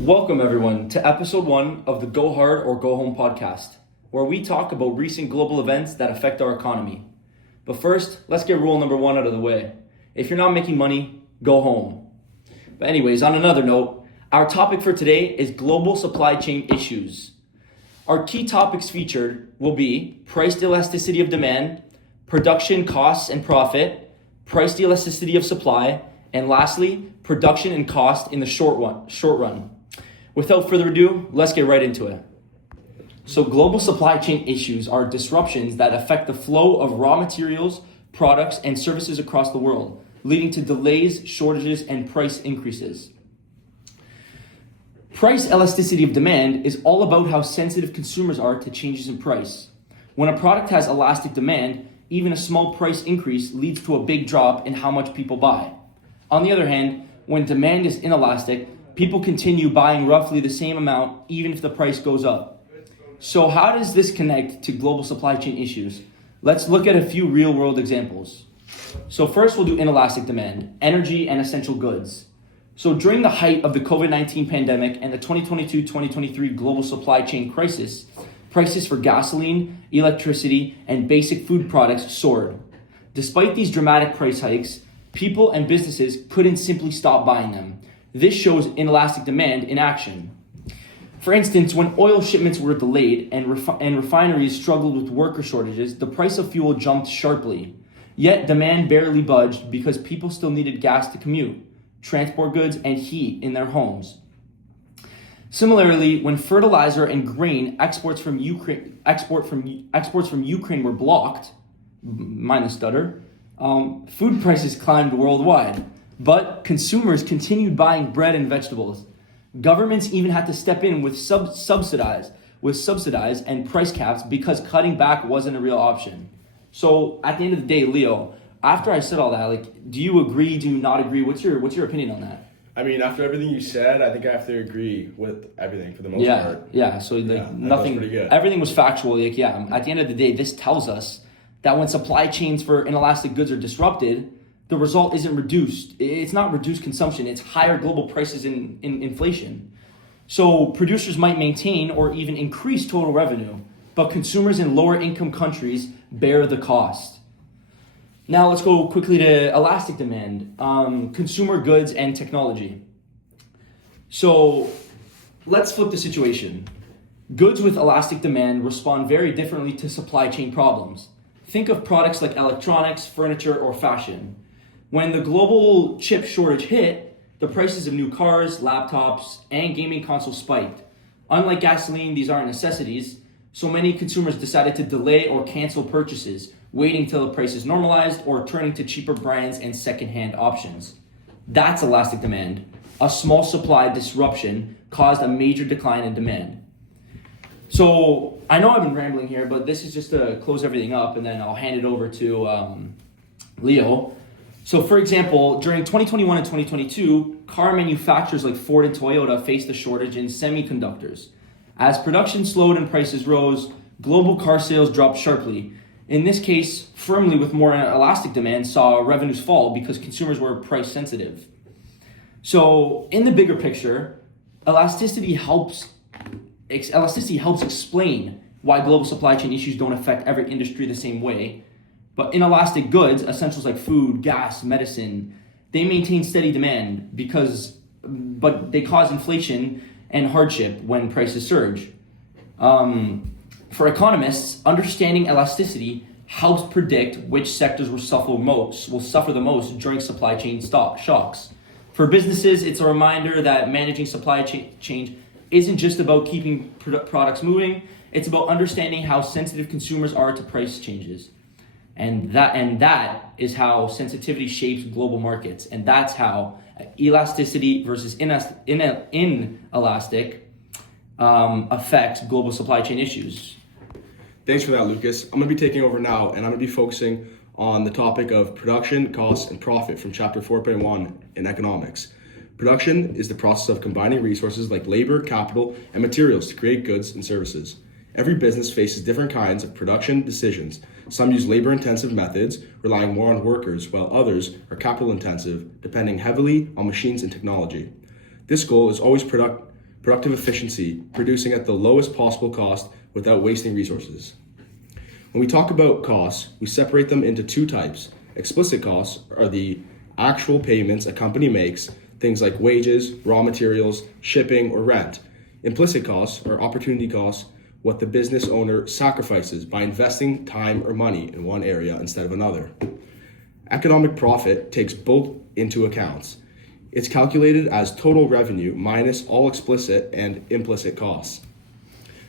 Welcome, everyone, to episode 1 of the Go Hard or Go Home podcast, where we talk about recent global events that affect our economy. But first, let's get rule number 1 out of the way. If you're not making money, go home. But anyways, on another note, our topic for today is global supply chain issues. Our key topics featured will be price elasticity of demand, production costs and profit, price elasticity of supply, and lastly, production and cost in the short run. Without further ado, let's get right into it. So global supply chain issues are disruptions that affect the flow of raw materials, products, and services across the world, leading to delays, shortages, and price increases. Price elasticity of demand is all about how sensitive consumers are to changes in price. When a product has elastic demand, even a small price increase leads to a big drop in how much people buy. On the other hand, when demand is inelastic, people continue buying roughly the same amount even if the price goes up. So how does this connect to global supply chain issues? Let's look at a few real-world examples. So first we'll do inelastic demand, energy and essential goods. So during the height of the COVID-19 pandemic and the 2022-2023 global supply chain crisis, prices for gasoline, electricity, and basic food products soared. Despite these dramatic price hikes, people and businesses couldn't simply stop buying them. This shows inelastic demand in action. For instance, when oil shipments were delayed and refineries struggled with worker shortages, the price of fuel jumped sharply. Yet demand barely budged because people still needed gas to commute, transport goods, and heat in their homes. Similarly, when fertilizer and grain exports from Ukraine were blocked, mind the stutter, food prices climbed worldwide. But consumers continued buying bread and vegetables. Governments even had to step in with subsidize and price caps because cutting back wasn't a real option. So at the end of the day, Leo, after I said all that, do you agree? Do you not agree? What's your opinion on that? I mean, after everything you said, I think I have to agree with everything for the most part. Yeah. So nothing. Everything was factual. At the end of the day, this tells us that when supply chains for inelastic goods are disrupted, the result isn't reduced. It's not reduced consumption. It's higher global prices in inflation. So producers might maintain or even increase total revenue, but consumers in lower income countries bear the cost. Now let's go quickly to elastic demand, consumer goods and technology. So let's flip the situation. Goods with elastic demand respond very differently to supply chain problems. Think of products like electronics, furniture, or fashion. When the global chip shortage hit, the prices of new cars, laptops, and gaming consoles spiked. Unlike gasoline, these aren't necessities, so many consumers decided to delay or cancel purchases, waiting till the prices normalized or turning to cheaper brands and secondhand options. That's elastic demand. A small supply disruption caused a major decline in demand. So I know I've been rambling here, but this is just to close everything up, and then I'll hand it over to Leo. So for example, during 2021 and 2022, car manufacturers like Ford and Toyota faced a shortage in semiconductors. As production slowed and prices rose, global car sales dropped sharply. In this case, firmly with more elastic demand, saw revenues fall because consumers were price sensitive. So in the bigger picture, elasticity helps explain why global supply chain issues don't affect every industry the same way. But inelastic goods, essentials like food, gas, medicine, they maintain steady demand but they cause inflation and hardship when prices surge. For economists, understanding elasticity helps predict which sectors will suffer the most during supply chain shocks. For businesses, it's a reminder that managing supply chain isn't just about keeping products moving, it's about understanding how sensitive consumers are to price changes. And that is how sensitivity shapes global markets. And that's how elasticity versus inelastic affects global supply chain issues. Thanks for that, Lucas. I'm going to be taking over now, and I'm going to be focusing on the topic of production, cost, and profit from Chapter 4.1 in economics. Production is the process of combining resources like labor, capital, and materials to create goods and services. Every business faces different kinds of production decisions. Some use labor-intensive methods, relying more on workers, while others are capital-intensive, depending heavily on machines and technology. This goal is always productive efficiency, producing at the lowest possible cost without wasting resources. When we talk about costs, we separate them into two types. Explicit costs are the actual payments a company makes, things like wages, raw materials, shipping, or rent. Implicit costs are opportunity costs, what the business owner sacrifices by investing time or money in one area instead of another. Economic profit takes both into account. It's calculated as total revenue minus all explicit and implicit costs.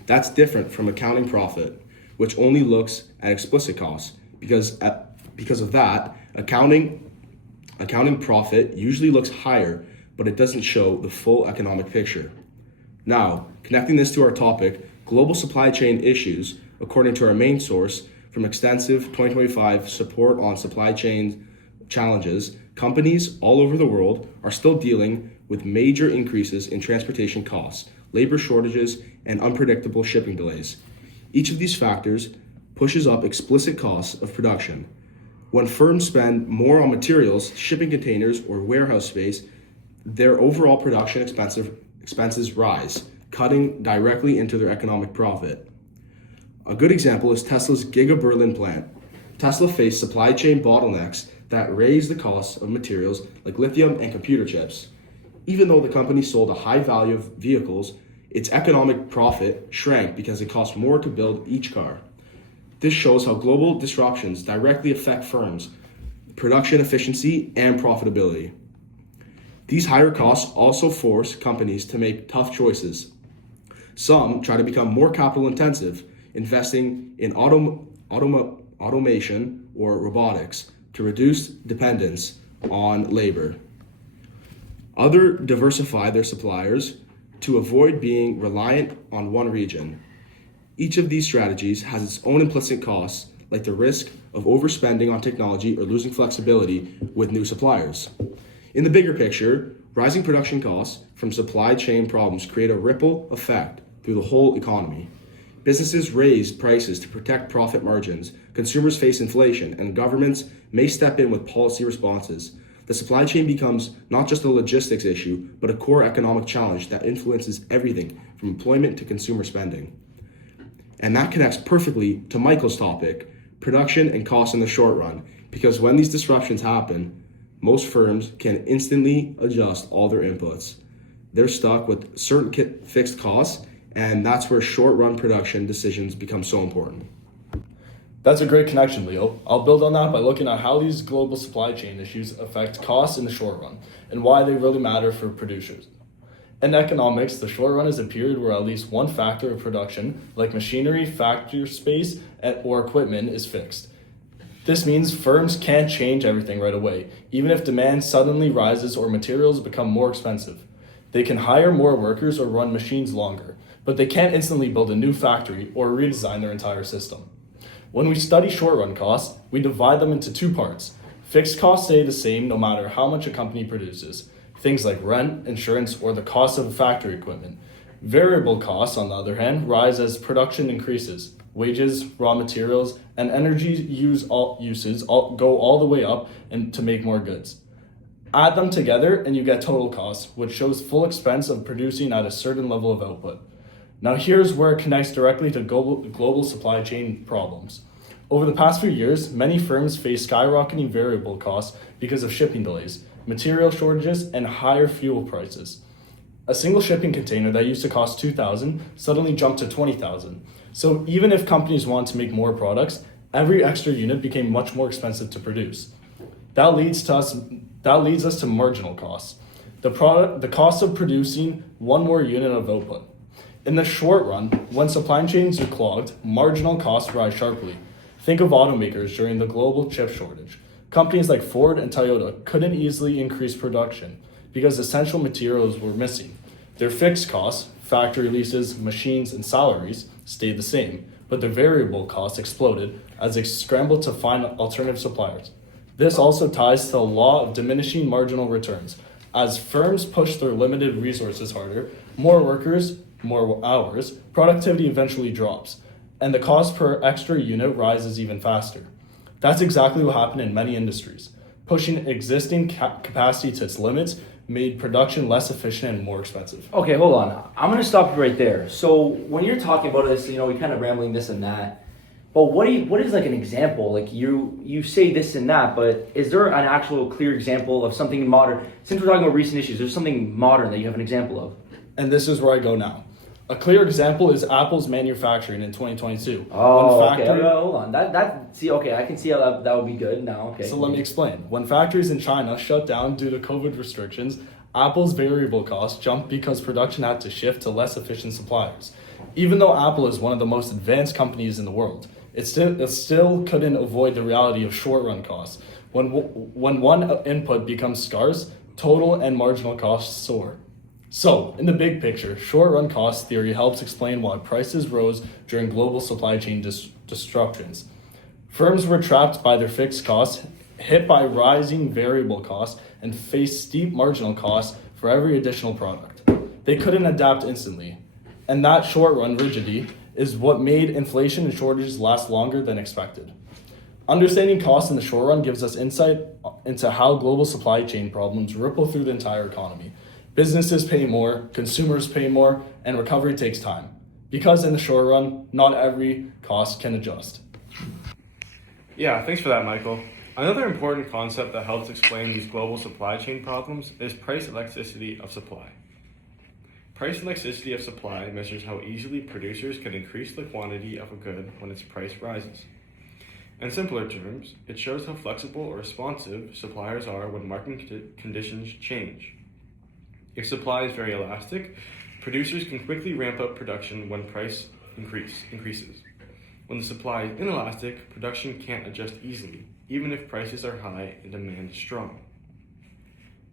That's different from accounting profit, which only looks at explicit costs. Because of that, accounting profit usually looks higher, but it doesn't show the full economic picture. Now, connecting this to our topic, global supply chain issues, according to our main source from extensive 2025 support on supply chain challenges, companies all over the world are still dealing with major increases in transportation costs, labor shortages, and unpredictable shipping delays. Each of these factors pushes up explicit costs of production. When firms spend more on materials, shipping containers, or warehouse space, their overall production expenses rise, cutting directly into their economic profit. A good example is Tesla's Giga Berlin plant. Tesla faced supply chain bottlenecks that raised the costs of materials like lithium and computer chips. Even though the company sold a high value of vehicles, its economic profit shrank because it cost more to build each car. This shows how global disruptions directly affect firms' production efficiency and profitability. These higher costs also force companies to make tough choices. Some try to become more capital intensive, investing in automation or robotics to reduce dependence on labor. Others diversify their suppliers to avoid being reliant on one region. Each of these strategies has its own implicit costs, like the risk of overspending on technology or losing flexibility with new suppliers. In the bigger picture, rising production costs from supply chain problems create a ripple effect through the whole economy. Businesses raise prices to protect profit margins, consumers face inflation, and governments may step in with policy responses. The supply chain becomes not just a logistics issue, but a core economic challenge that influences everything from employment to consumer spending. And that connects perfectly to Michael's topic, production and costs in the short run, because when these disruptions happen, most firms can instantly adjust all their inputs. They're stuck with certain fixed costs, and that's where short-run production decisions become so important. That's a great connection, Leo. I'll build on that by looking at how these global supply chain issues affect costs in the short run and why they really matter for producers. In economics, the short run is a period where at least one factor of production, like machinery, factory space, or equipment, is fixed. This means firms can't change everything right away, even if demand suddenly rises or materials become more expensive. They can hire more workers or run machines longer, but they can't instantly build a new factory or redesign their entire system. When we study short-run costs, we divide them into two parts. Fixed costs stay the same no matter how much a company produces, things like rent, insurance, or the cost of factory equipment. Variable costs, on the other hand, rise as production increases. Wages, raw materials, and energy uses go all the way up and to make more goods. Add them together and you get total costs, which shows full expense of producing at a certain level of output. Now here's where it connects directly to global supply chain problems. Over the past few years, many firms face skyrocketing variable costs because of shipping delays, material shortages, and higher fuel prices. A single shipping container that used to cost $2,000 suddenly jumped to $20,000. So even if companies want to make more products, every extra unit became much more expensive to produce. That leads us to marginal costs. The cost of producing one more unit of output. In the short run, when supply chains are clogged, marginal costs rise sharply. Think of automakers during the global chip shortage. Companies like Ford and Toyota couldn't easily increase production because essential materials were missing. Their fixed costs, factory leases, machines, and salaries stayed the same, but their variable costs exploded as they scrambled to find alternative suppliers. This also ties to the law of diminishing marginal returns. As firms push their limited resources harder, more workers, more hours, productivity eventually drops, and the cost per extra unit rises even faster. That's exactly what happened in many industries. Pushing existing capacity to its limits made production less efficient and more expensive. Okay, hold on. I'm gonna stop you right there. So when you're talking about this, we kind of rambling this and that. But what is like an example? Like you say this and that, but is there an actual clear example of something modern? Since we're talking about recent issues, there's something modern that you have an example of. And this is where I go now. A clear example is Apple's manufacturing in 2022. Oh, When okay. Hold on. Okay, I can see how that would be good now. Okay. So let me explain. When factories in China shut down due to COVID restrictions, Apple's variable costs jumped because production had to shift to less efficient suppliers. Even though Apple is one of the most advanced companies in the world, it still couldn't avoid the reality of short-run costs. When one input becomes scarce, total and marginal costs soar. So, in the big picture, short-run cost theory helps explain why prices rose during global supply chain disruptions. Firms were trapped by their fixed costs, hit by rising variable costs, and faced steep marginal costs for every additional product. They couldn't adapt instantly, and that short-run rigidity is what made inflation and shortages last longer than expected. Understanding costs in the short run gives us insight into how global supply chain problems ripple through the entire economy. Businesses pay more, consumers pay more, and recovery takes time. Because in the short run, not every cost can adjust. Yeah, thanks for that, Michael. Another important concept that helps explain these global supply chain problems is price elasticity of supply. Price elasticity of supply measures how easily producers can increase the quantity of a good when its price rises. In simpler terms, it shows how flexible or responsive suppliers are when market conditions change. If supply is very elastic, producers can quickly ramp up production when price increases. When the supply is inelastic, production can't adjust easily, even if prices are high and demand is strong.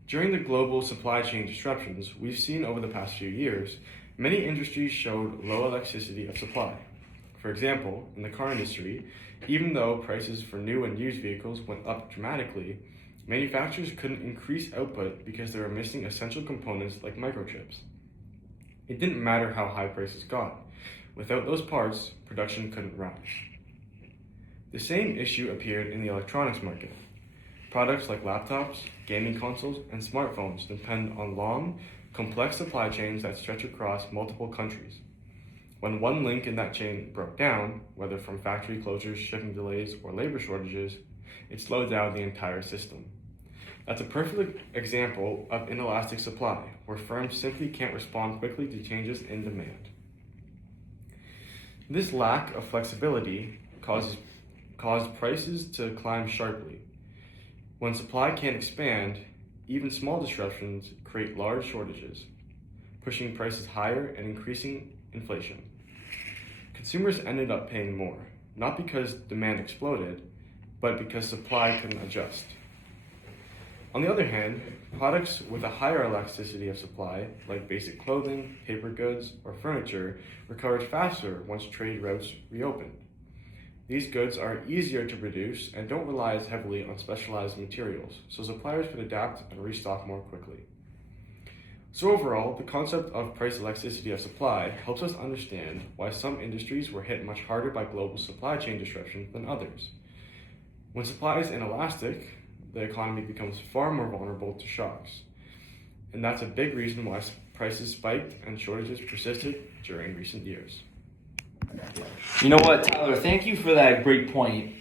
During the global supply chain disruptions we've seen over the past few years, many industries showed low elasticity of supply. For example, in the car industry, even though prices for new and used vehicles went up dramatically, manufacturers couldn't increase output because they were missing essential components like microchips. It didn't matter how high prices got. Without those parts, production couldn't rise. The same issue appeared in the electronics market. Products like laptops, gaming consoles, and smartphones depend on long, complex supply chains that stretch across multiple countries. When one link in that chain broke down, whether from factory closures, shipping delays, or labor shortages, it slowed down the entire system. That's a perfect example of inelastic supply, where firms simply can't respond quickly to changes in demand. This lack of flexibility caused prices to climb sharply. When supply can't expand, even small disruptions create large shortages, pushing prices higher and increasing inflation. Consumers ended up paying more, not because demand exploded, but because supply couldn't adjust. On the other hand, products with a higher elasticity of supply, like basic clothing, paper goods, or furniture, recovered faster once trade routes reopened. These goods are easier to produce and don't rely as heavily on specialized materials, so suppliers could adapt and restock more quickly. So overall, the concept of price elasticity of supply helps us understand why some industries were hit much harder by global supply chain disruption than others. When supply is inelastic, the economy becomes far more vulnerable to shocks. And that's a big reason why prices spiked and shortages persisted during recent years. You know what, Tyler, thank you for that great point.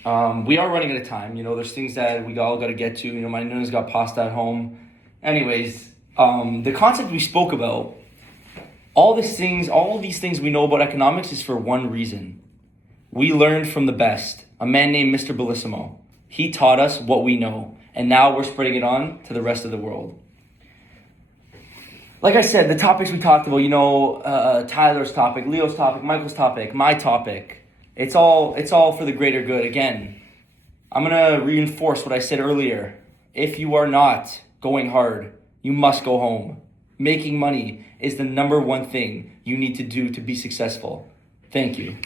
We are running out of time. There's things that we all got to get to. My Nuna's got pasta at home. Anyways, the concept we spoke about, all these things we know about economics is for one reason. We learned from the best, a man named Mr. Bellissimo. He taught us what we know, and now we're spreading it on to the rest of the world. Like I said, the topics we talked about, Tyler's topic, Leo's topic, Michael's topic, my topic, it's all for the greater good. Again, I'm going to reinforce what I said earlier. If you are not going hard, you must go home. Making money is the number one thing you need to do to be successful. Thank you.